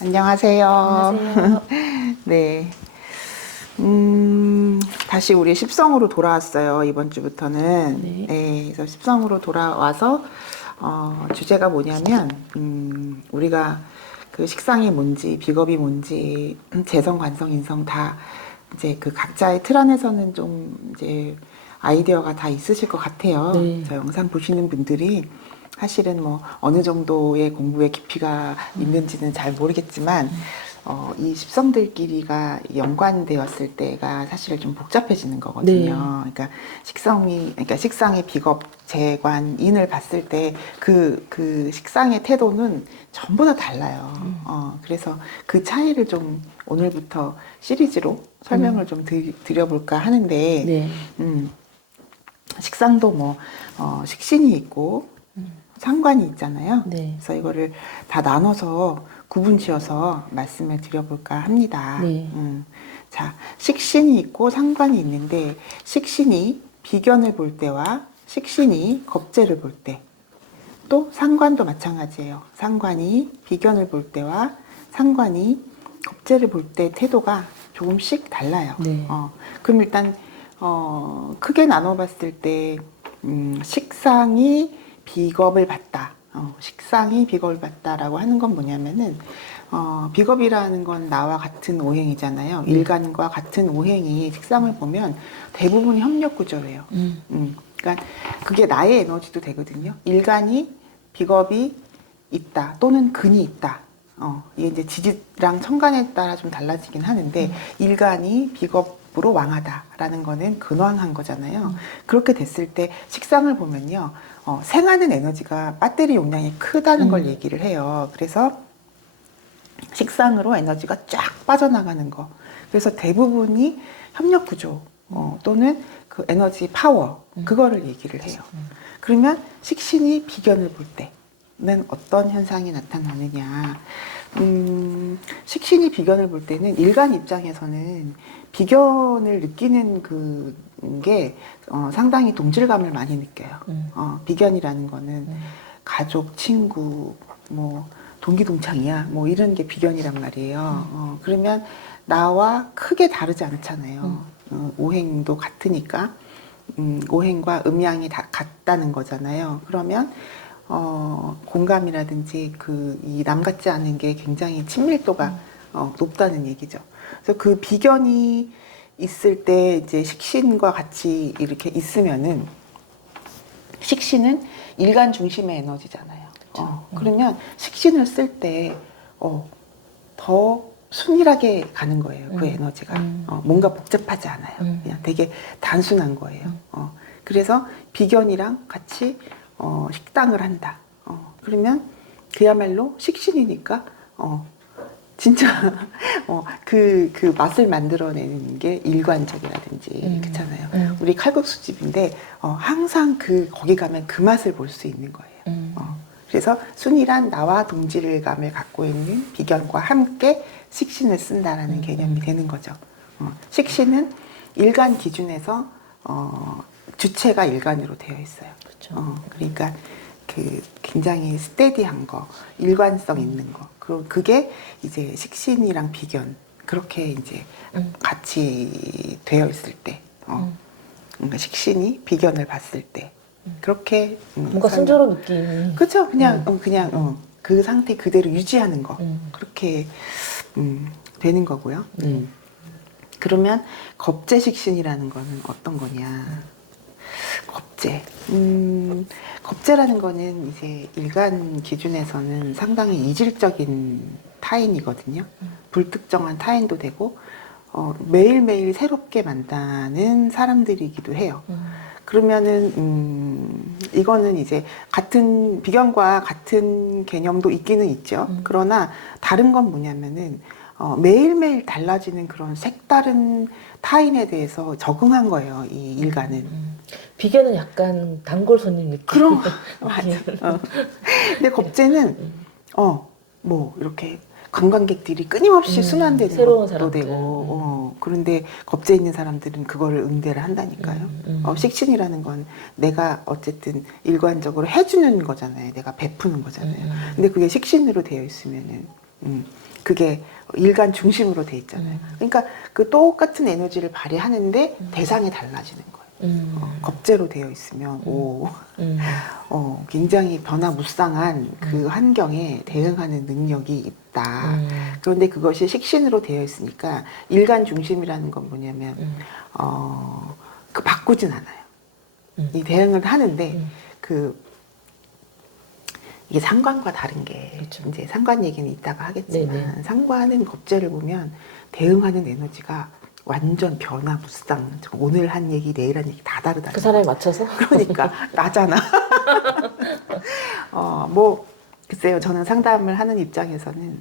안녕하세요. 안녕하세요. 네. 다시 우리 십성으로 돌아왔어요. 이번 주부터는. 네. 네. 그래서 십성으로 돌아와서, 주제가 뭐냐면, 우리가 그 식상이 뭔지, 비겁이 뭔지, 재성, 관성, 인성 다 이제 그 각자의 틀 안에서는 좀 이제 아이디어가 다 있으실 것 같아요. 네. 저 영상 보시는 분들이 사실은 뭐 어느 정도의 공부의 깊이가 있는지는 잘 모르겠지만 이 십성들끼리가 연관되었을 때가 사실 좀 복잡해지는 거거든요. 네. 그러니까 식상의 비겁, 재관, 인을 봤을 때 그 식상의 태도는 전부 다 달라요. 그래서 그 차이를 좀 오늘부터 시리즈로 설명을 좀 드려볼까 하는데, 네. 식상도 뭐 식신이 있고 상관이 있잖아요. 네. 그래서 이거를 다 나눠서 구분 지어서 말씀을 드려볼까 합니다. 네. 자, 식신이 있고 상관이 있는데, 식신이 비견을 볼 때와 식신이 겁재를 볼 때, 또 상관도 마찬가지예요. 상관이 비견을 볼 때와 상관이 겁재를 볼 때 태도가 조금씩 달라요. 네. 그럼 일단 크게 나눠봤을 때 식상이 비겁을 봤다. 식상이 비겁을 봤다라고 하는 건 뭐냐면은 비겁이라는 건 나와 같은 오행이잖아요. 일간과 같은 오행이 식상을 보면 대부분 협력 구조예요. 그러니까 그게 나의 에너지도 되거든요. 일간이 비겁이 있다 또는 근이 있다. 이게 이제 지지랑 천간에 따라 좀 달라지긴 하는데 일간이 비겁으로 왕하다라는 거는 근왕한 거잖아요. 그렇게 됐을 때 식상을 보면요, 생하는 에너지가 배터리 용량이 크다는 걸 얘기를 해요. 그래서 식상으로 에너지가 쫙 빠져나가는 거. 그래서 대부분이 협력 구조 또는 그 에너지 파워 그거를 얘기를 해요. 그러면 식신이 비견을 볼 때는 어떤 현상이 나타나느냐? 식신이 비견을 볼 때는 일간 입장에서는 비견을 느끼는 그게 상당히 동질감을 많이 느껴요. 비견이라는 거는 가족, 친구, 뭐 동기동창이야, 뭐 이런 게 비견이란 말이에요. 그러면 나와 크게 다르지 않잖아요. 오행도 같으니까 오행과 음양이 다 같다는 거잖아요. 그러면 공감이라든지 이 남 같지 않은 게 굉장히 친밀도가 높다는 얘기죠. 그래서 그 비견이 있을 때 이제 식신과 같이 이렇게 있으면은 식신은 일간 중심의 에너지잖아요. 그러면 식신을 쓸 때 더 순일하게 가는 거예요. 그 에너지가. 뭔가 복잡하지 않아요. 그냥 되게 단순한 거예요. 그래서 비견이랑 같이 식당을 한다. 그러면 그야말로 식신이니까 진짜 그 맛을 만들어내는 게 일관적이라든지 그렇잖아요. 우리 칼국수집인데 항상 거기 가면 그 맛을 볼 수 있는 거예요. 그래서 순일한 나와 동질감을 갖고 있는 비견과 함께 식신을 쓴다라는 개념이 되는 거죠. 식신은 일간 기준에서 주체가 일간으로 되어 있어요. 그렇죠. 그러니까 굉장히 스테디한 거, 일관성 있는 거. 그게 이제 식신이랑 비견 그렇게 이제 같이 되어 있을 때, 그러니까 식신이 비견을 봤을 때 그렇게 뭔가 순조로운 느낌이. 그렇죠. 그냥 그 상태 그대로 유지하는 거 그렇게 되는 거고요. 그러면 겁재식신이라는 거는 어떤 거냐? 겁재. 겁재라는 거는 이제 일간 기준에서는 상당히 이질적인 타인이거든요. 불특정한 타인도 되고, 매일매일 새롭게 만나는 사람들이기도 해요. 그러면은, 이거는 이제 비견과 같은 개념도 있기는 있죠. 그러나 다른 건 뭐냐면은, 매일매일 달라지는 그런 색다른 타인에 대해서 적응한 거예요, 이 일간은. 비계는 약간 단골 손님 느낌. 그럼 맞아. 근데 겁재는 뭐 이렇게 관광객들이 끊임없이 순환되는 새로운 것도 사람들. 되고 그런데 겁재 있는 사람들은 그거를 응대를 한다니까요. 식신이라는 건 내가 어쨌든 일관적으로 해주는 거잖아요. 내가 베푸는 거잖아요. 근데 그게 식신으로 되어 있으면은 그게 일간 중심으로 돼 있잖아요. 그러니까 그 똑같은 에너지를 발휘하는데 대상이 달라지는 거예요. 겁재로 되어 있으면 굉장히 변화무쌍한 그 환경에 대응하는 능력이 있다. 그런데 그것이 식신으로 되어 있으니까 일간 중심이라는 건 뭐냐면 그 바꾸진 않아요. 이 대응을 하는데 이게 상관과 다른 게 그렇죠. 이제 상관 얘기는 이따가 하겠지만 네네. 상관은 겁재를 보면 대응하는 에너지가 완전 변화무쌍. 오늘 한 얘기, 내일 한 얘기 다 다르다. 그 사람에 맞춰서? 그러니까 나잖아. 뭐 글쎄요. 저는 상담을 하는 입장에서는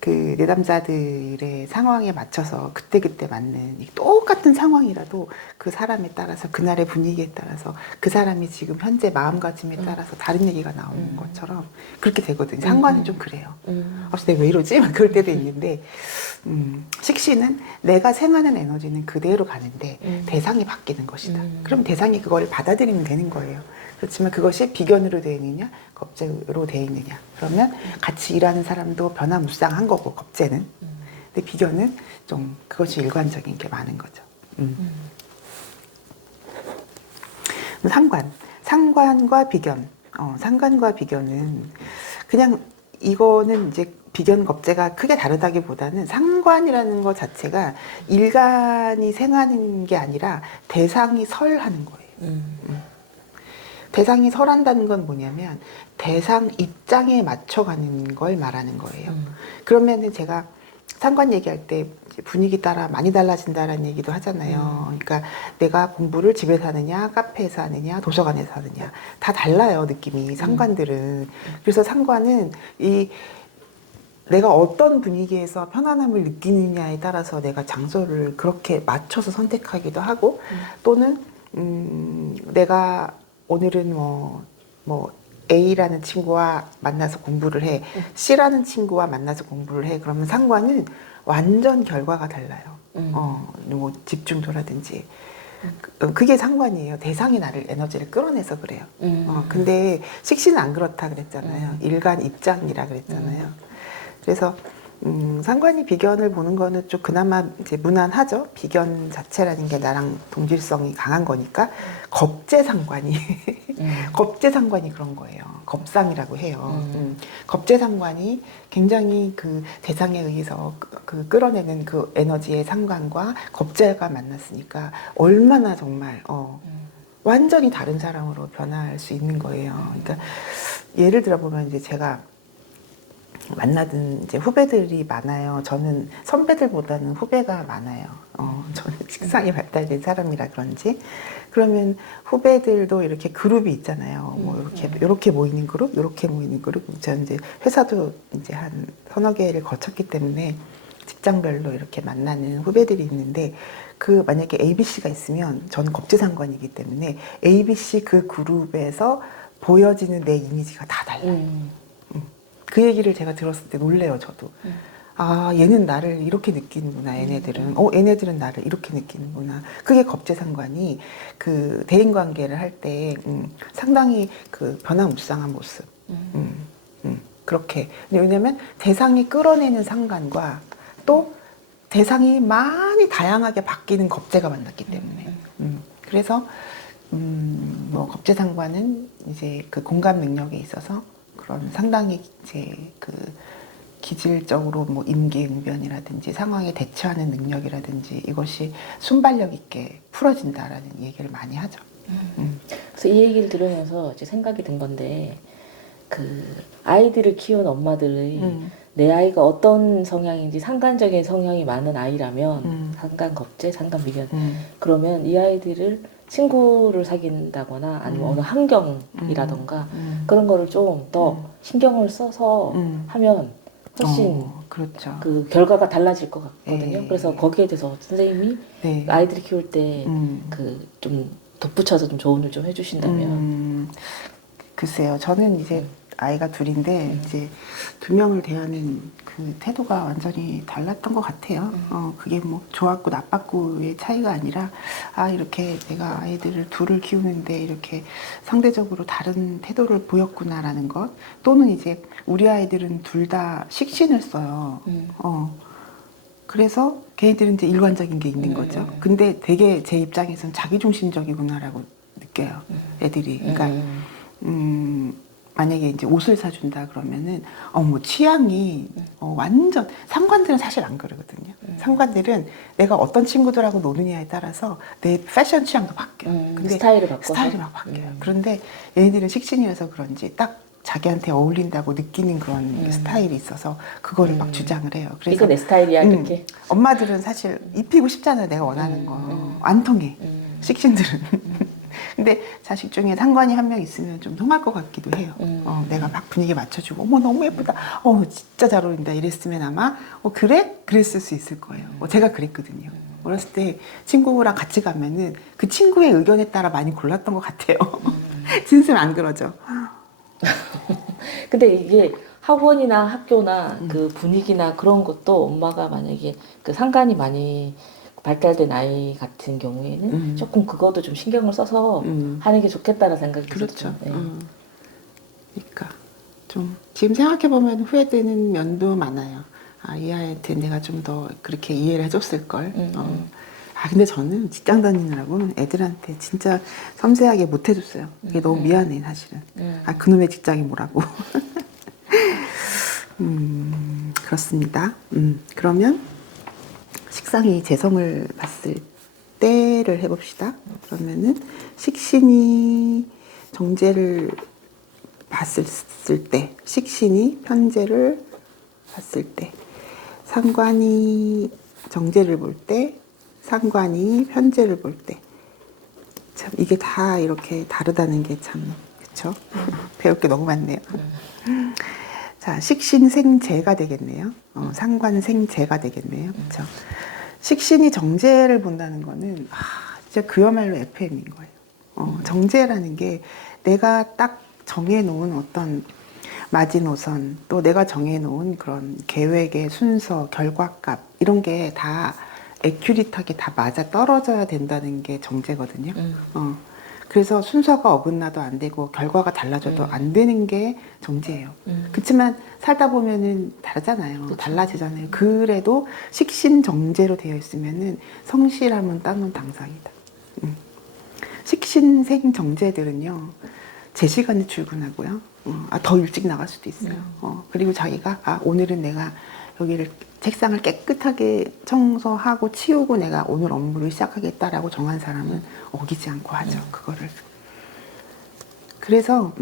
그 내담자들의 상황에 맞춰서 그때그때 맞는 똑같은 상황이라도 그 사람에 따라서 그날의 분위기에 따라서 그 사람이 지금 현재 마음가짐에 따라서 다른 얘기가 나오는 것처럼 그렇게 되거든요. 상관은 좀 그래요. 내가 왜 이러지? 막 그럴 때도 있는데 식신은 내가 생하는 에너지는 그대로 가는데 대상이 바뀌는 것이다. 그럼 대상이 그걸 받아들이면 되는 거예요. 그렇지만 그것이 비견으로 되어 있느냐 겁재로 되어 있느냐 그러면 같이 일하는 사람도 변화무쌍한 거고 겁재는 근데 비견은 좀 그것이 일관적인 게 많은 거죠. 상관과 비견 상관과 비견은 그냥 이거는 이제 비견 겁재가 크게 다르다기보다는 상관이라는 것 자체가 일간이 생하는 게 아니라 대상이 설하는 거예요. 대상이 설한다는 건 뭐냐면 대상 입장에 맞춰가는 걸 말하는 거예요. 그러면은 제가 상관 얘기할 때 분위기 따라 많이 달라진다라는 얘기도 하잖아요. 그러니까 내가 공부를 집에서 하느냐, 카페에서 하느냐, 도서관에서 하느냐 다 달라요, 느낌이 상관들은. 그래서 상관은 내가 어떤 분위기에서 편안함을 느끼느냐에 따라서 내가 장소를 그렇게 맞춰서 선택하기도 하고 또는 내가 오늘은 뭐 A라는 친구와 만나서 공부를 해. C라는 친구와 만나서 공부를 해. 그러면 상관은 완전 결과가 달라요. 뭐 집중도라든지. 그게 상관이에요. 대상이 나를 에너지를 끌어내서 그래요. 근데 식신은 안 그렇다 그랬잖아요. 일간 입장이라 그랬잖아요. 그래서 상관이 비견을 보는 거는 좀 그나마 이제 무난하죠. 비견 자체라는 게 나랑 동질성이 강한 거니까 겁재상관이 겁재상관이 그런 거예요. 겁상이라고 해요. 겁재상관이 굉장히 그 대상에 의해서 그 끌어내는 그 에너지의 상관과 겁재가 만났으니까 얼마나 정말 완전히 다른 사람으로 변할 수 있는 거예요. 그러니까 예를 들어 보면 이제 제가 만나던 이제 후배들이 많아요. 저는 선배들보다는 후배가 많아요. 저는 식상이 발달된 사람이라 그런지. 그러면 후배들도 이렇게 그룹이 있잖아요. 뭐 이렇게 모이는 그룹, 이렇게 모이는 그룹. 저는 이제 회사도 이제 한 서너 개를 거쳤기 때문에 직장별로 이렇게 만나는 후배들이 있는데 그 만약에 ABC가 있으면 저는 겁재상관이기 때문에 ABC 그 그룹에서 보여지는 내 이미지가 다 달라요. 그 얘기를 제가 들었을 때 놀래요, 저도. 얘는 나를 이렇게 느끼는구나, 얘네들은. 얘네들은 나를 이렇게 느끼는구나. 그게 겁재상관이 그 대인관계를 할 때 상당히 그 변화무쌍한 모습. 그렇게. 왜냐면 대상이 끌어내는 상관과 또 대상이 많이 다양하게 바뀌는 겁재가 만났기 때문에. 그래서 뭐 겁재상관은 이제 그 공감 능력에 있어서 그런 상당히 이제 그 기질적으로 뭐 임기응변이라든지 상황에 대처하는 능력이라든지 이것이 순발력 있게 풀어진다라는 얘기를 많이 하죠. 그래서 이 얘기를 들으면서 이제 생각이 든 건데 그 아이들을 키운 엄마들의 내 아이가 어떤 성향인지 상관적인 성향이 많은 아이라면 상관 겁재, 상관 비견 그러면 이 아이들을 친구를 사귄다거나 아니면 어느 환경이라던가 그런 거를 좀 더 신경을 써서 하면 훨씬 그렇죠. 그 결과가 달라질 것 같거든요. 네. 그래서 거기에 대해서 선생님이 네. 아이들이 키울 때 그 좀 덧붙여서 좀 조언을 좀 해주신다면 글쎄요. 저는 이제 아이가 둘인데 이제 두 명을 대하는 그 태도가 완전히 달랐던 것 같아요. 그게 뭐 좋았고 나빴고의 차이가 아니라 이렇게 내가 아이들을 둘을 키우는데 이렇게 상대적으로 다른 태도를 보였구나라는 것, 또는 이제 우리 아이들은 둘 다 식신을 써요. 그래서 걔네들은 이제 일관적인 게 있는 거죠. 근데 되게 제 입장에서는 자기중심적이구나라고 느껴요. 애들이. 그러니까 만약에 이제 옷을 사준다 그러면은 뭐 취향이 완전, 상관들은 사실 안 그러거든요. 상관들은 내가 어떤 친구들하고 노느냐에 따라서 내 패션 취향도 바뀌어요. 근데 스타일을 바꿔서? 스타일이 막 바뀌어요. 그런데 얘네들은 식신이어서 그런지 딱 자기한테 어울린다고 느끼는 그런 스타일이 있어서 그거를 막 주장을 해요. 그래서 이거 내 스타일이야 이렇게. 엄마들은 사실 입히고 싶잖아요. 내가 원하는 거. 안 통해. 식신들은. 근데 자식 중에 상관이 한 명 있으면 좀 통할 것 같기도 해요. 내가 막 분위기 맞춰주고, 어머, 너무 예쁘다. 진짜 잘 어울린다. 이랬으면 아마, 그래? 그랬을 수 있을 거예요. 제가 그랬거든요. 어렸을 때 친구랑 같이 가면은 그 친구의 의견에 따라 많이 골랐던 것 같아요. 진심 안 그러죠? 근데 이게 학원이나 학교나 그 분위기나 그런 것도 엄마가 만약에 그 상관이 많이 발달된 아이 같은 경우에는 조금 그것도 좀 신경을 써서 하는 게 좋겠다는 생각이 그렇죠. 들었죠. 네. 그러니까 좀 지금 생각해 보면 후회되는 면도 많아요. 이 아이한테 내가 좀 더 그렇게 이해를 해줬을 걸. 근데 저는 직장 다니느라고 애들한테 진짜 섬세하게 못 해줬어요. 그게 너무 미안해 사실은. 그놈의 직장이 뭐라고. 그렇습니다. 그러면 식상이 재성을 봤을 때를 해봅시다. 그러면은 식신이 정제를 봤을 때, 식신이 편제를 봤을 때, 상관이 정제를 볼 때, 상관이 편제를 볼 때, 참 이게 다 이렇게 다르다는 게 참, 그쵸? 배울 게 너무 많네요. 자, 식신생재가 되겠네요. 상관생재가 되겠네요. 그쵸? 식신이 정제를 본다는 거는 진짜 그야말로 FM인 거예요. 정제라는 게 내가 딱 정해놓은 어떤 마지노선, 또 내가 정해놓은 그런 계획의 순서, 결과값 이런 게 다 애큐릿하게 다 맞아 떨어져야 된다는 게 정제거든요. 그래서 순서가 어긋나도 안 되고 결과가 달라져도 안 되는 게 정제예요. 그렇지만 살다 보면은 다르잖아요. 그쵸. 달라지잖아요. 그래도 식신 정제로 되어 있으면은 성실함은 따놓은 당상이다. 식신생 정제들은요, 제 시간에 출근하고요. 더 일찍 나갈 수도 있어요. 그리고 자기가 오늘은 내가 여기를 책상을 깨끗하게 청소하고 치우고 내가 오늘 업무를 시작하겠다라고 정한 사람은 어기지 않고 하죠. 그거를. 그래서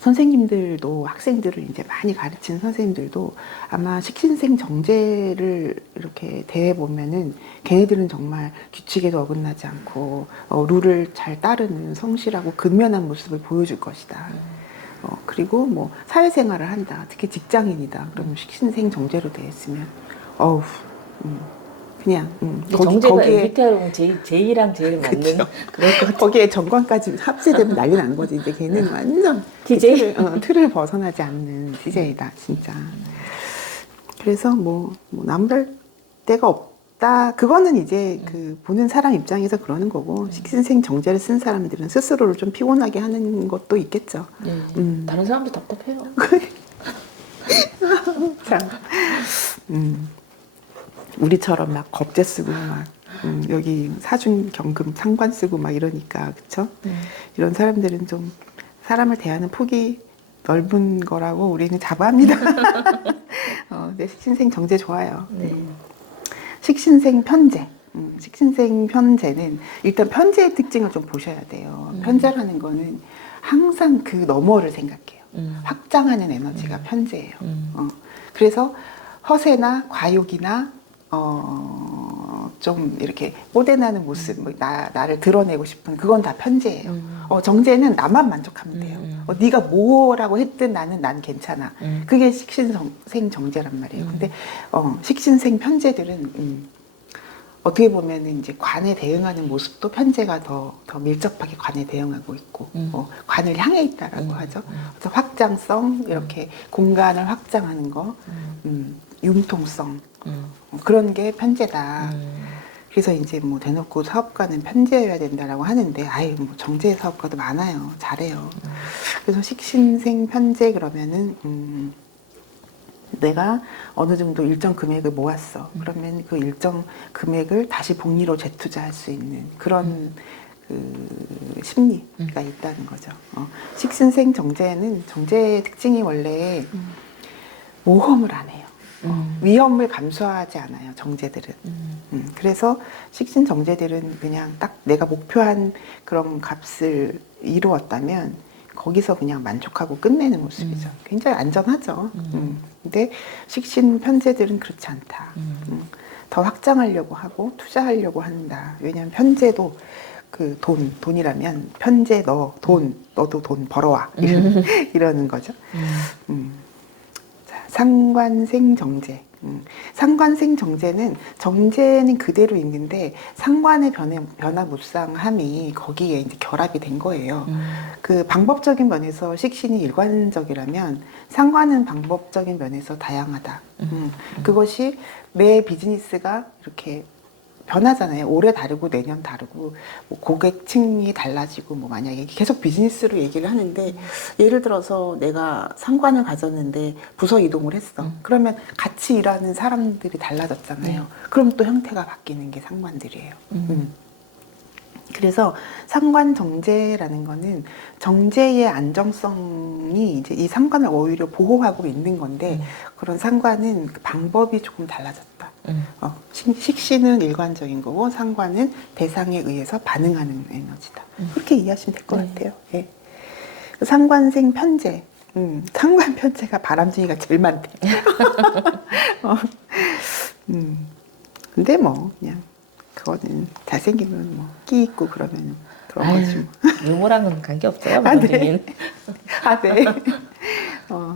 선생님들도 학생들을 이제 많이 가르치는 선생님들도 아마 식신생 정제를 이렇게 대해 보면은 걔네들은 정말 규칙에도 어긋나지 않고 룰을 잘 따르는 성실하고 근면한 모습을 보여줄 것이다. 그리고 뭐 사회생활을 한다. 특히 직장인이다. 그러면 식신생 정제로 되어 있으면 그냥 정제가 MBTI로 J랑 제일 맞는 그쵸. 그럴 것 같아요. 거기에 정관까지 합세되면 난리 나는 거지. 이제 걔는 완전 TJ? 틀을 벗어나지 않는 TJ다, 진짜. 그래서 뭐 남들 데가 없다. 그거는 이제 그 보는 사람 입장에서 그러는 거고, 식신생 정제를 쓴 사람들은 스스로를 좀 피곤하게 하는 것도 있겠죠. 네. 다른 사람도 답답해요. 참. 우리처럼 막 겁제 쓰고 막 여기 사준 경금 상관 쓰고 막 이러니까, 그쵸? 이런 사람들은 좀 사람을 대하는 폭이 넓은 거라고 우리는 자부합니다. 네, 식신생 정제 좋아요. 네. 식신생 편제. 식신생 편제는 일단 편제의 특징을 좀 보셔야 돼요. 편제라는 거는 항상 그 너머를 생각해요. 확장하는 에너지가 편제예요. 그래서 허세나 과욕이나 좀 이렇게 뽀대나는 모습, 나를 드러내고 싶은 그건 다 편제예요. 정제는 나만 만족하면 돼요. 네가 뭐라고 했든 난 괜찮아. 그게 식신생 정제란 말이에요. 근데 식신생 편제들은 어떻게 보면 이제 관에 대응하는 모습도 편재가 더 밀접하게 관에 대응하고 있고, 관을 향해 있다라고 하죠. 그래서 확장성, 이렇게 공간을 확장하는 거, 융통성, 그런 게 편재다. 그래서 이제 뭐 대놓고 사업가는 편재여야 된다라고 하는데, 아유, 뭐 정제 사업가도 많아요. 잘해요. 그래서 식신생 편재 그러면은, 내가 어느 정도 일정 금액을 모았어. 그러면 그 일정 금액을 다시 복리로 재투자할 수 있는 그런 그 심리가 있다는 거죠. 식신생 정제는 정제의 특징이 원래 모험을 안 해요. 위험을 감수하지 않아요. 정제들은. 그래서 식신 정제들은 그냥 딱 내가 목표한 그런 값을 이루었다면 거기서 그냥 만족하고 끝내는 모습이죠. 굉장히 안전하죠. 근데 식신 편제들은 그렇지 않다. 더 확장하려고 하고 투자하려고 한다. 왜냐하면 편제도 그 돈이라면 편제 너도 돈 벌어와 이러는 거죠. 자, 상관생 정제. 상관생 정제는 그대로 있는데 상관의 변화무쌍함이 거기에 이제 결합이 된 거예요. 그 방법적인 면에서 식신이 일관적이라면 상관은 방법적인 면에서 다양하다. 그것이 매 비즈니스가 이렇게 변하잖아요. 올해 다르고 내년 다르고 뭐 고객층이 달라지고 뭐 만약에 계속 비즈니스로 얘기를 하는데 예를 들어서 내가 상관을 가졌는데 부서 이동을 했어. 그러면 같이 일하는 사람들이 달라졌잖아요. 그럼 또 형태가 바뀌는 게 상관들이에요. 그래서 상관 정제라는 거는 정제의 안정성이 이제 이 상관을 오히려 보호하고 있는 건데 그런 상관은 방법이 조금 달라졌다. 식신은 일관적인 거고 상관은 대상에 의해서 반응하는 에너지다. 그렇게 이해하시면 될 것 같아요. 예. 상관생 편제. 상관 편제가 바람둥이가 제일 많대. 근데 뭐 그냥 그거는 잘생기면 뭐 끼 있고 그러면 그런 거지 뭐. 유머랑은 관계없어요. 아, 네. 바람둥이는. 아, 네.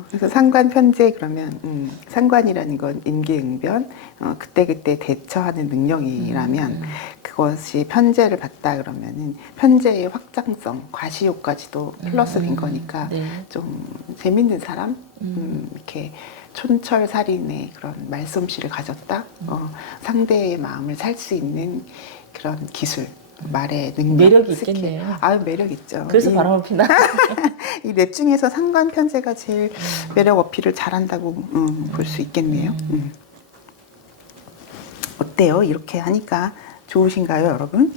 그래서 상관 편제 그러면 상관이라는 건 임기응변 그때그때 대처하는 능력이라면 그것이 편제를 받다 그러면은 편제의 확장성 과시효까지도 플러스 된 거니까 좀 재밌는 사람 이렇게 촌철살인의 그런 말솜씨를 가졌다 상대의 마음을 살 수 있는 그런 기술 말의 능력 매력이 스킬. 있겠네요. 아, 매력 있죠. 그래서 바람을 피나? 이 넷 중에서 상관 편제가 제일 매력 어필을 잘한다고 볼 수 있겠네요. 어때요? 이렇게 하니까 좋으신가요, 여러분?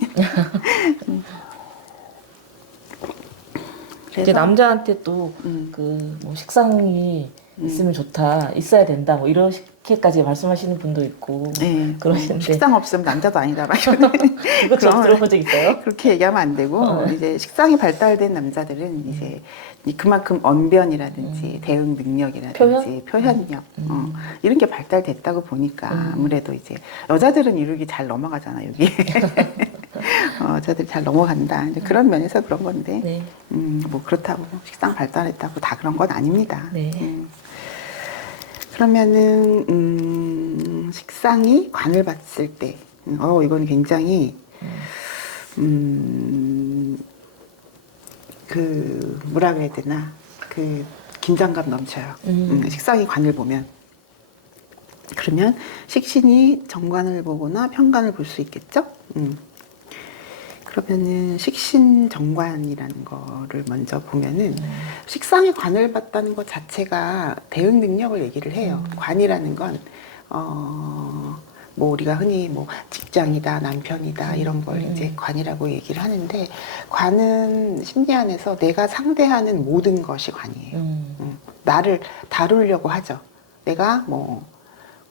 이제 남자한테 또 그 뭐 식상이 있으면 좋다, 있어야 된다, 뭐 이렇게까지 말씀하시는 분도 있고 네, 그러시는데 식상 없으면 남자도 아니다. 그거 좀 들어본 적 있어요? 그렇게 얘기하면 안 되고 이제 식상이 발달된 남자들은 이제 그만큼 언변이라든지 대응 능력이라든지 표현력 이런 게 발달됐다고 보니까 아무래도 이제 여자들은 이렇게 잘 넘어가잖아 여기. 여자들 잘 넘어간다. 이제 그런 면에서 그런 건데 뭐 그렇다고 식상 발달했다고 다 그런 건 아닙니다. 그러면은 식상이 관을 봤을 때 이건 굉장히 그 뭐라 그래야 되나 그 긴장감 넘쳐요. 식상이 관을 보면 그러면 식신이 정관을 보거나 편관을 볼 수 있겠죠. 그러면은 식신 정관이라는 거를 먼저 보면은 식상이 관을 봤다는 것 자체가 대응 능력을 얘기를 해요. 관이라는 건 뭐 우리가 흔히 뭐 직장이다, 남편이다 이런 걸 이제 관이라고 얘기를 하는데 관은 심리 안에서 내가 상대하는 모든 것이 관이에요. 나를 다루려고 하죠. 내가 뭐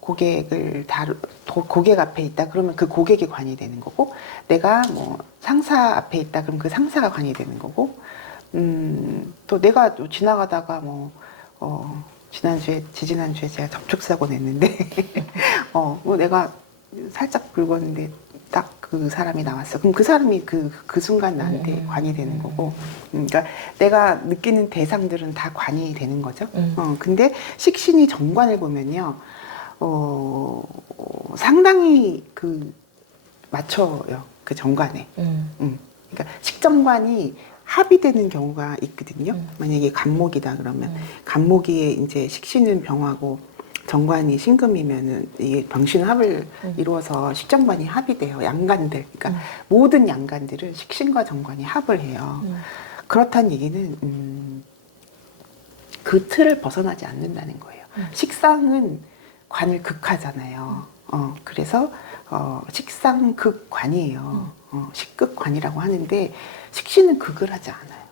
고객을 고객 앞에 있다 그러면 그 고객이 관이 되는 거고 내가 뭐 상사 앞에 있다 그럼 그 상사가 관이 되는 거고 또 내가 또 지나가다가 뭐 지지난주에 제가 접촉사고 냈는데 뭐 내가 살짝 긁었는데 딱 그 사람이 나왔어. 그럼 그 사람이 그 순간 나한테 관이 되는 거고 그러니까 내가 느끼는 대상들은 다 관이 되는 거죠. 근데 식신이 정관을 보면요 상당히 그 맞춰요. 그 정관에. 그러니까 식정관이 합의되는 경우가 있거든요. 만약에 간목이다 그러면 간목이 이제 식신은 병하고 정관이 신금이면은 이게 병신합을 이루어서 식정관이 합의돼요. 양간들. 그러니까 모든 양간들은 식신과 정관이 합을 해요. 그렇다는 얘기는 그 틀을 벗어나지 않는다는 거예요. 식상은 관을 극하잖아요. 그래서 식상극관이에요. 식극관이라고 하는데 식신은 극을 하지 않아요.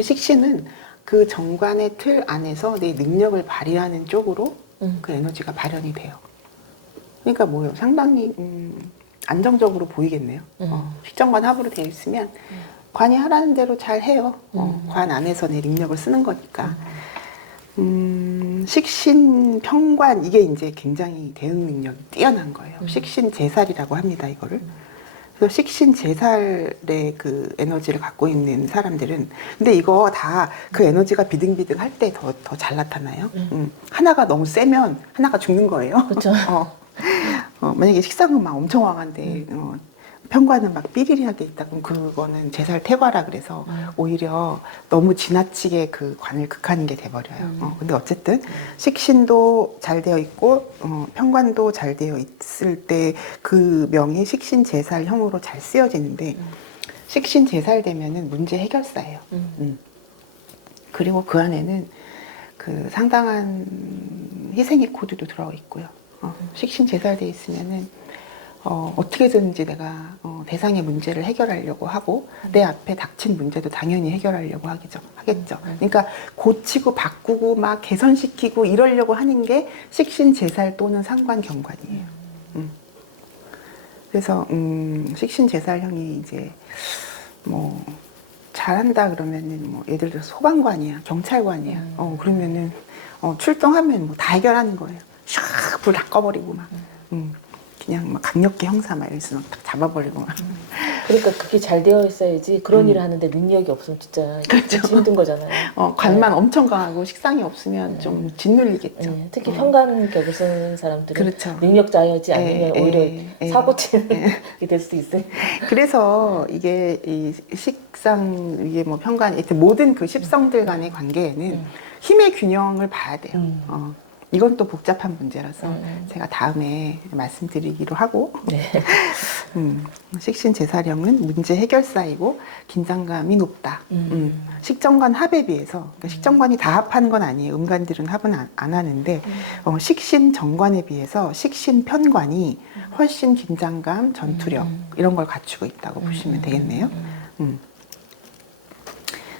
식신은 그 정관의 틀 안에서 내 능력을 발휘하는 쪽으로 그 에너지가 발현이 돼요. 그러니까 뭐예요? 상당히 안정적으로 보이겠네요. 식정관 합으로 되어 있으면 관이 하라는 대로 잘 해요. 관 안에서 내 능력을 쓰는 거니까. 식신 평관 이게 이제 굉장히 대응 능력이 뛰어난 거예요. 식신 제살이라고 합니다. 이거를. 그래서 식신 제살의 그 에너지를 갖고 있는 사람들은 근데 이거 다 그 에너지가 비등비등 할 때 더 잘 나타나요. 하나가 너무 세면 하나가 죽는 거예요. 그렇죠. 만약에 식상은 막 엄청 왕한데 평관은 막 삐리리하게 있다 그럼 그거는 제살 태과라 그래서 오히려 너무 지나치게 그 관을 극하는 게 돼버려요. 근데 어쨌든 식신도 잘 되어 있고 평관도 잘 되어 있을 때 그 명이 식신 제살형으로 잘 쓰여지는데 식신 제살 되면은 문제 해결사예요. 그리고 그 안에는 그 상당한 희생의 코드도 들어 있고요. 식신 제살돼 있으면은 어떻게든지 내가 대상의 문제를 해결하려고 하고 내 앞에 닥친 문제도 당연히 해결하려고 하겠죠. 그러니까 고치고 바꾸고 막 개선시키고 이러려고 하는 게 식신제살 또는 상관경관이에요. 그래서 식신제살형이 이제 뭐 잘한다 그러면은 뭐 예를 들어서 소방관이야, 경찰관이야. 그러면은 출동하면 뭐 다 해결하는 거예요. 샥 불 다 꺼버리고 막. 그냥 막 강력계 형사 막 이래서 막 잡아버리고 막. 그러니까 그게 잘 되어 있어야지 그런 일을 하는데 능력이 없으면 진짜 그렇죠. 힘든 거잖아요. 관만 엄청 강하고 식상이 없으면 좀 짓눌리겠죠. 특히 현관격을 쓰는 사람들은 그렇죠. 능력자여지 않으면 오히려 사고치는 게 될 수도 있어요. 그래서 이게 이 식상 이게 뭐 편관 하여튼 모든 그 십성들 간의 관계에는 힘의 균형을 봐야 돼요. 이건 또 복잡한 문제라서 제가 다음에 말씀드리기로 하고 네. 식신 제사령은 문제 해결사이고 긴장감이 높다. 식정관 합에 비해서 그러니까 식정관이 다 합하는 건 아니에요. 음관들은 합은 안 하는데 식신 정관에 비해서 식신 편관이 훨씬 긴장감, 전투력 이런 걸 갖추고 있다고 보시면 되겠네요.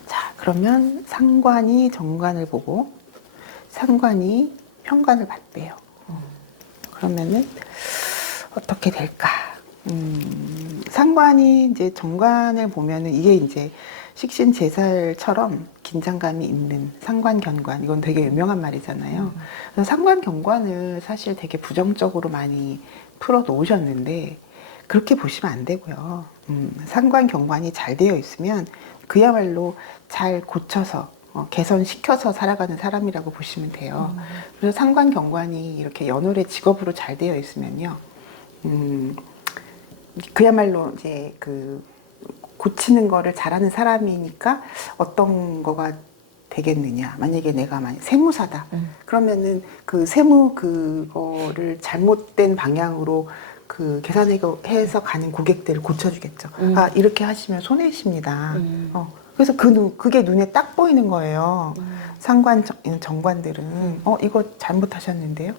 자, 그러면 상관이 정관을 보고 상관이 편관을 봤대요. 그러면은 어떻게 될까? 상관이 이제 정관을 보면은 이게 이제 식신제살처럼 긴장감이 있는 상관견관 이건 되게 유명한 말이잖아요. 그래서 상관견관을 사실 되게 부정적으로 많이 풀어 놓으셨는데 그렇게 보시면 안 되고요. 상관견관이 잘 되어 있으면 그야말로 잘 고쳐서 개선시켜서 살아가는 사람이라고 보시면 돼요. 그래서 상관경관이 이렇게 연월의 직업으로 잘 되어 있으면요, 그야말로 이제 그 고치는 거를 잘하는 사람이니까 어떤 거가 되겠느냐. 만약에 내가 세무사다. 그러면은 그 세무 그거를 잘못된 방향으로 그 계산해서 가는 고객들을 고쳐주겠죠. 아, 이렇게 하시면 손해십니다. 그래서 그게 눈에 딱 보이는 거예요. 상관 정관들은 이거 잘못하셨는데요.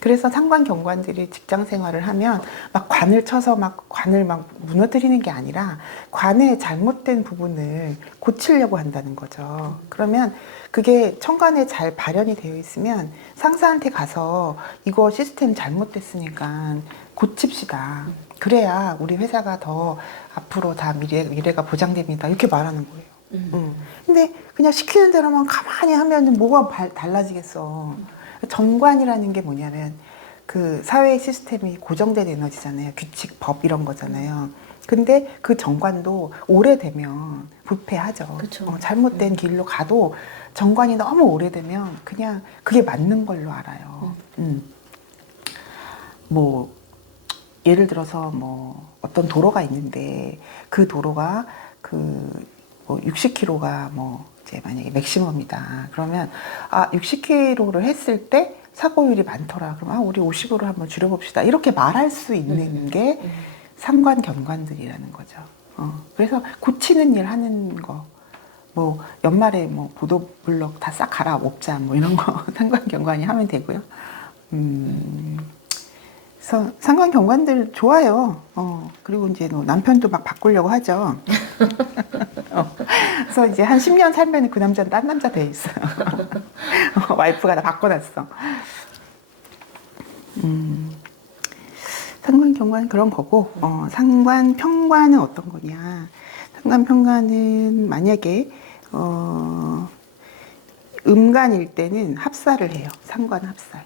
그래서 상관 경관들이 직장 생활을 하면 막 관을 쳐서 막 관을 막 무너뜨리는 게 아니라 관의 잘못된 부분을 고치려고 한다는 거죠. 그러면 그게 천간에 잘 발현이 되어 있으면 상사한테 가서 이거 시스템 잘못됐으니까 고칩시다. 그래야 우리 회사가 더 앞으로 다 미래가 보장됩니다. 이렇게 말하는 거예요. 근데 그냥 시키는 대로만 가만히 하면 뭐가 달라지겠어. 정관이라는 게 뭐냐면 그 사회의 시스템이 고정된 에너지잖아요. 규칙, 법 이런 거잖아요. 근데 그 정관도 오래되면 부패하죠. 잘못된 길로 가도 정관이 너무 오래되면 그냥 그게 맞는 걸로 알아요. 뭐 예를 들어서 뭐 어떤 도로가 있는데 그 도로가 뭐 60km가 뭐 이제 만약에 맥시멈이다. 그러면 60km를 했을 때 사고율이 많더라. 그럼 우리 50으로 한번 줄여봅시다. 이렇게 말할 수 있는 게 상관견관들이라는 거죠. 그래서 고치는 일 하는 거. 뭐 연말에 뭐 보도블록 다 싹 갈아엎자 뭐 이런 거 상관견관이 하면 되고요. 그래서 상관견관들 좋아요. 그리고 이제 뭐 남편도 막 바꾸려고 하죠. 그래서 이제 한 10년 살면 그 남자는 딴 남자 돼 있어요. 와이프가 다 바꿔놨어. 상관견관 그런 거고, 상관평관은 어떤 거냐. 상관평관은 만약에 음간일 때는 합살을 해요. 상관합살.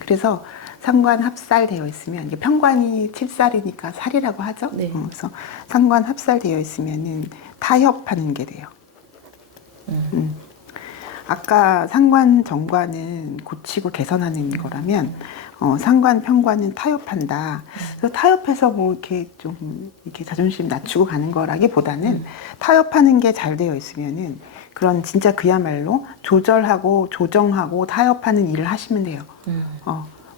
그래서 상관합살 되어 있으면 이게 평관이 7살이니까 살이라고 하죠. 네. 그래서 상관합살 되어 있으면은 타협하는 게 돼요. 아까 상관정관은 고치고 개선하는 거라면 상관평관은 타협한다. 그래서 타협해서 뭐 이렇게 좀 이렇게 자존심 낮추고 가는 거라기보다는 타협하는 게 잘 되어 있으면은 그런 진짜 그야말로 조절하고 조정하고 타협하는 일을 하시면 돼요.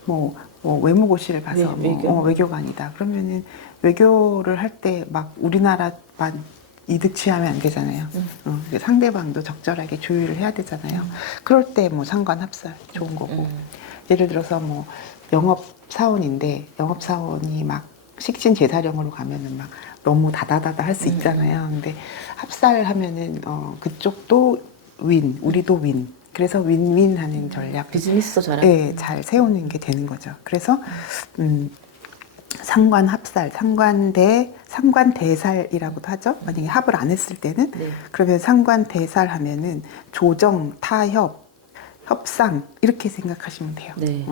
뭐 외무고시를 가서 외교관이다. 그러면은 외교를 할 때 막 우리나라만 이득 취하면 안 되잖아요. 상대방도 적절하게 조율을 해야 되잖아요. 그럴 때 뭐 상관합살 좋은 거고. 예를 들어서 뭐 영업사원인데 영업사원이 막 식신제사령으로 가면은 막 너무 다다다다 할 수 있잖아요. 근데 합살하면은 그쪽도 윈, 우리도 윈. 그래서 윈윈하는 전략. 비즈니스도 잘하고. 네, 잘 세우는 게 되는 거죠. 그래서 상관합살, 상관대살이라고도 하죠. 만약에 합을 안 했을 때는 네. 그러면 상관대살 하면은 조정, 타협, 협상 이렇게 생각하시면 돼요. 네.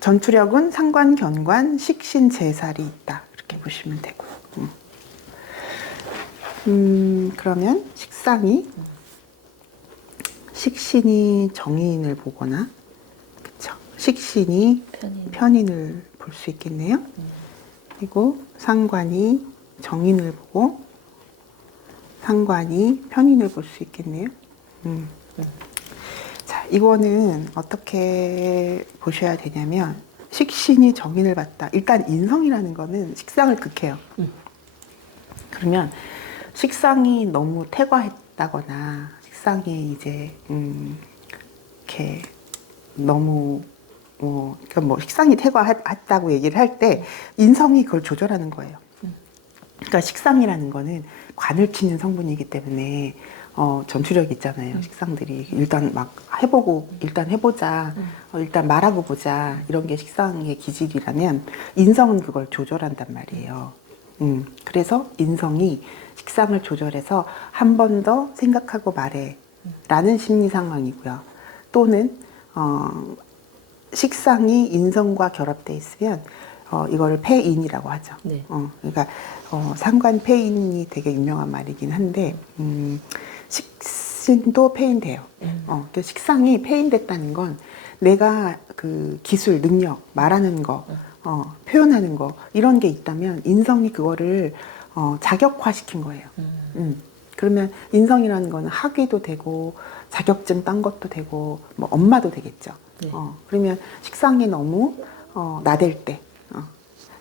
전투력은 상관견관, 식신제살이 있다. 이렇게 보시면 되고. 그러면 식신이 정인을 보거나, 그쵸? 식신이 편인을 볼 수 있겠네요. 그리고 상관이 정인을 보고, 상관이 편인을 볼 수 있겠네요. 자, 이거는 어떻게 보셔야 되냐면, 식신이 정인을 봤다. 일단 인성이라는 거는 식상을 극해요. 그러면 식상이 너무 태과했다거나, 식상이 이제, 이렇게 너무, 그러니까 뭐 식상이 태과했다고 얘기를 할 때, 인성이 그걸 조절하는 거예요. 그러니까 식상이라는 거는 관을 치는 성분이기 때문에 전투력이 있잖아요. 식상들이 일단 막 해보고 일단 해보자, 일단 말하고 보자 이런 게 식상의 기질이라면 인성은 그걸 조절한단 말이에요. 그래서 인성이 식상을 조절해서 한 번 더 생각하고 말해 라는 심리 상황이고요. 또는 식상이 인성과 결합돼 있으면 이거를 폐인이라고 하죠. 네. 그러니까 상관폐인이 되게 유명한 말이긴 한데 식신도 폐인돼요. 그 식상이 폐인됐다는 건 내가 그 기술, 능력, 말하는 거, 표현하는 거 이런 게 있다면 인성이 그거를 자격화시킨 거예요. 그러면 인성이라는 거는 학위도 되고 자격증 딴 것도 되고 뭐 엄마도 되겠죠. 네. 그러면 식상이 너무 나댈 때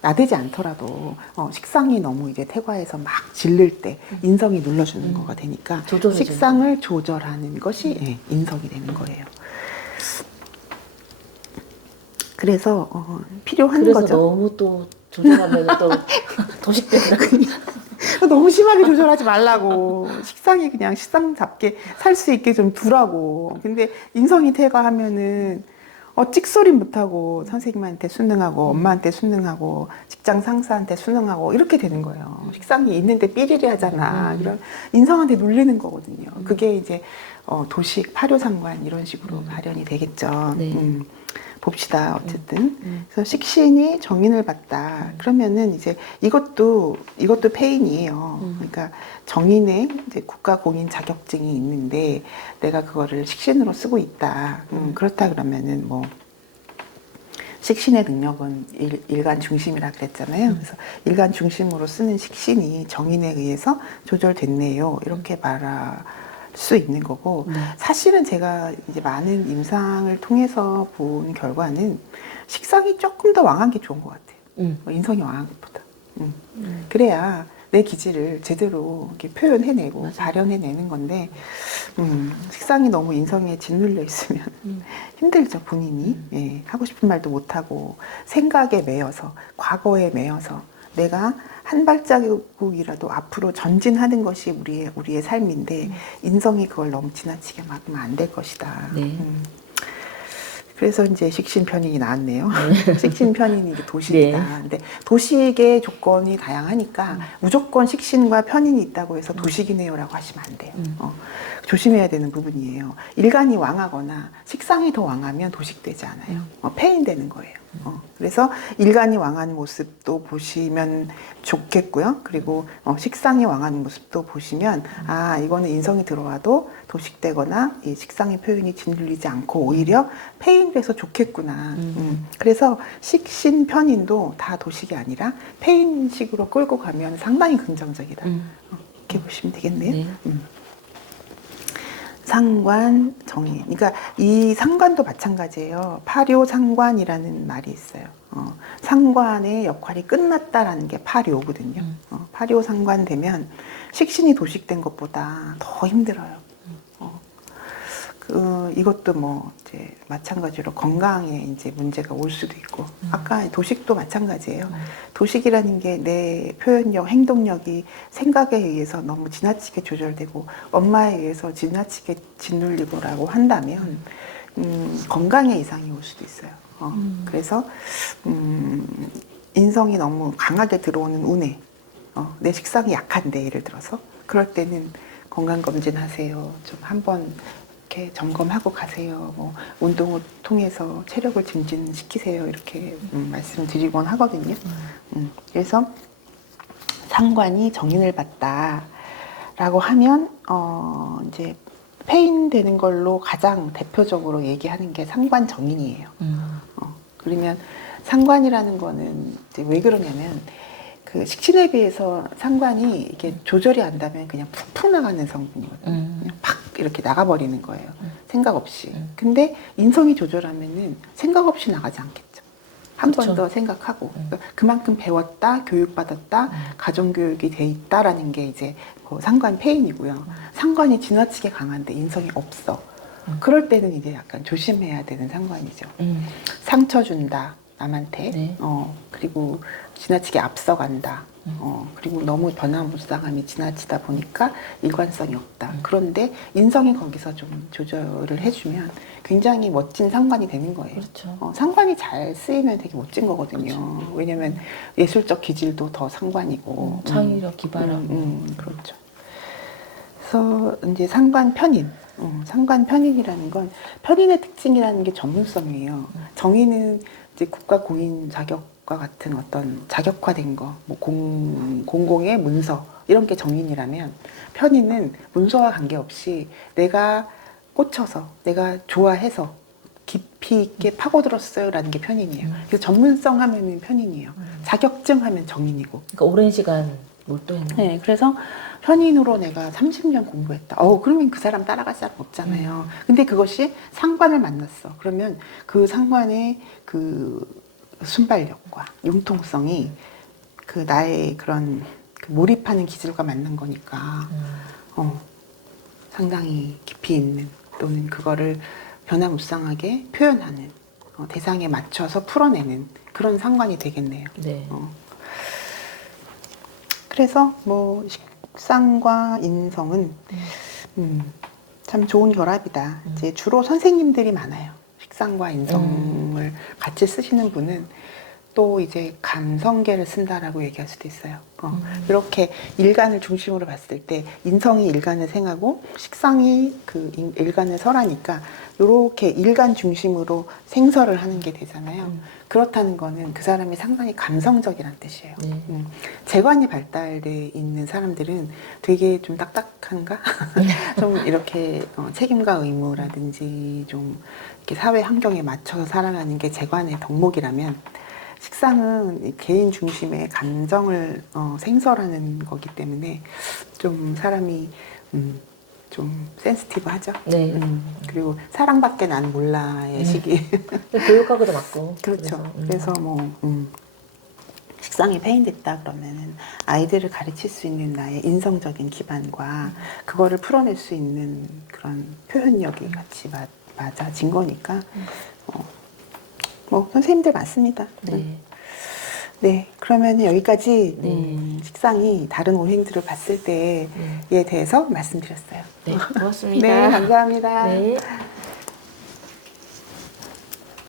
나대지 않더라도 식상이 너무 이제 태과해서 막 질릴 때 인성이 눌러주는 거가 되니까 식상을 조절하는 것이 인성이 되는 거예요. 그래서 필요한 그래서 거죠. 너무 또 조절하면 또 도식된다. 너무 심하게 조절하지 말라고. 식상이 그냥 식상답게 살 수 있게 좀 두라고. 근데 인성이 태과하면은 찍소리 못하고 선생님한테 순응하고 엄마한테 순응하고 직장 상사한테 순응하고 이렇게 되는 거예요. 식상이 있는데 삐리리 하잖아. 그럼 인성한테 눌리는 거거든요. 그게 이제 도식, 파료상관 이런 식으로 발현이 되겠죠. 네. 봅시다. 어쨌든 그래서 식신이 정인을 봤다. 그러면은 이제 이것도 폐인이에요. 그러니까 정인의 이제 국가 공인 자격증이 있는데 내가 그거를 식신으로 쓰고 있다. 그렇다 그러면은 뭐 식신의 능력은 일간 중심이라 그랬잖아요. 그래서 일간 중심으로 쓰는 식신이 정인에 의해서 조절됐네요. 이렇게 말할 수 있는 거고, 사실은 제가 이제 많은 임상을 통해서 본 결과는 식상이 조금 더 왕한 게 좋은 것 같아요. 인성이 왕한 것보다. 그래야 내 기질을 제대로 이렇게 표현해내고 발현해내는 건데, 식상이 너무 인성에 짓눌려 있으면 힘들죠, 본인이. 예, 하고 싶은 말도 못하고 생각에 매여서, 과거에 매여서 내가 한 발자국이라도 앞으로 전진하는 것이 우리의 삶인데 인성이 그걸 너무 지나치게 막으면 안 될 것이다. 네. 그래서 이제 식신 편인이 나왔네요. 식신 편인이 이제 도식이다. 네. 근데 도식의 조건이 다양하니까 무조건 식신과 편인이 있다고 해서 도식이네요라고 하시면 안 돼요. 조심해야 되는 부분이에요. 일간이 왕하거나 식상이 더 왕하면 도식되지 않아요. 폐인되는 거예요. 그래서 일간이 왕한 모습도 보시면 좋겠고요. 그리고 식상이 왕한 모습도 보시면 아, 이거는 인성이 들어와도 도식되거나 이 식상의 표현이 짓눌리지 않고 오히려 폐인돼서 좋겠구나. 그래서 식신 편인도 다 도식이 아니라 폐인식으로 끌고 가면 상당히 긍정적이다. 이렇게 보시면 되겠네요. 네. 상관, 정인. 그러니까 이 상관도 마찬가지예요. 파료상관이라는 말이 있어요. 상관의 역할이 끝났다라는 게 파료거든요. 파료상관 되면 식신이 도식된 것보다 더 힘들어요. 이것도 뭐 이제 마찬가지로 건강에 이제 문제가 올 수도 있고, 아까 도식도 마찬가지예요. 도식이라는 게 내 표현력, 행동력이 생각에 의해서 너무 지나치게 조절되고 엄마에 의해서 지나치게 짓눌리고라고 한다면 건강에 이상이 올 수도 있어요. 그래서 인성이 너무 강하게 들어오는 운에 내 식상이 약한데 예를 들어서 그럴 때는 건강검진 하세요. 좀 한번 이렇게 점검하고 가세요. 뭐 운동을 통해서 체력을 증진시키세요. 이렇게 말씀드리곤 하거든요. 그래서 상관이 정인을 받다라고 하면 이제 폐인되는 걸로 가장 대표적으로 얘기하는 게 상관 정인이에요. 그러면 상관이라는 거는 이제 왜 그러냐면 그 식신에 비해서 상관이 이게 조절이 안 되면 그냥 푹푹 나가는 성분이거든요. 그냥 팍 이렇게 나가버리는 거예요. 생각 없이. 근데 인성이 조절하면은 생각 없이 나가지 않겠죠. 한 번 그렇죠. 더 생각하고 그만큼 배웠다, 교육받았다, 가정교육이 돼 있다라는 게 이제 그 상관 폐인이고요. 상관이 지나치게 강한데 인성이 없어. 그럴 때는 이제 약간 조심해야 되는 상관이죠. 상처 준다. 남한테. 네. 그리고 지나치게 앞서간다. 그리고 너무 변화무쌍함이 지나치다 보니까 일관성이 없다. 그런데 인성이 거기서 좀 조절을 해주면 굉장히 멋진 상관이 되는 거예요. 그렇죠. 상관이 잘 쓰이면 되게 멋진 거거든요. 그렇죠. 왜냐면 예술적 기질도 더 상관이고. 창의력 기발하고. 그렇죠. 그래서 이제 상관 편인. 상관 편인이라는 건 편인의 특징이라는 게 전문성이에요. 정인은 이제 국가 공인 자격과 같은 어떤 자격화된 거, 뭐 공공의 문서 이런 게 정인이라면 편인은 문서와 관계없이 내가 꽂혀서 내가 좋아해서 깊이 있게 파고들었어요라는 게 편인이에요. 그래서 전문성 하면은 편인이에요. 자격증 하면 정인이고. 그러니까 오랜 시간 몰두했나? 네, 그래서 편인으로 내가 30년 공부했다. 그러면 그 사람 따라갈 사람 없잖아요. 근데 그것이 상관을 만났어. 그러면 그 상관의 그 순발력과 융통성이 그 나의 그런 그 몰입하는 기질과 맞는 거니까, 상당히 깊이 있는 또는 그거를 변화무쌍하게 표현하는 대상에 맞춰서 풀어내는 그런 상관이 되겠네요. 네. 그래서 뭐 식상과 인성은 참 좋은 결합이다. 이제 주로 선생님들이 많아요. 식상과 인성을 같이 쓰시는 분은 또 이제 감성계를 쓴다라고 얘기할 수도 있어요. 이렇게 일간을 중심으로 봤을 때 인성이 일간을 생하고 식상이 그 일간을 설하니까 이렇게 일간 중심으로 생설을 하는 게 되잖아요. 그렇다는 거는 그 사람이 상당히 감성적이란 뜻이에요. 재관이 발달돼 있는 사람들은 되게 좀 딱딱한가? 좀 이렇게 책임과 의무라든지 좀 이렇게 사회 환경에 맞춰서 살아가는 게 재관의 덕목이라면 식상은 개인 중심의 감정을 생설하는 거기 때문에 좀 사람이 좀 센시티브하죠. 네. 그리고 사랑밖에 난 몰라의 시기. 교육하고도 맞고. 그렇죠. 그래서 뭐 식상이 폐인됐다 그러면은 아이들을 가르칠 수 있는 나의 인성적인 기반과 그거를 풀어낼 수 있는 그런 표현력이 같이 맞아진 거니까 뭐 선생님들 많습니다. 네. 네, 그러면 여기까지 네. 식상이 다른 오행들을 봤을 때에 대해서 말씀드렸어요. 네, 고맙습니다. 네, 감사합니다. 네.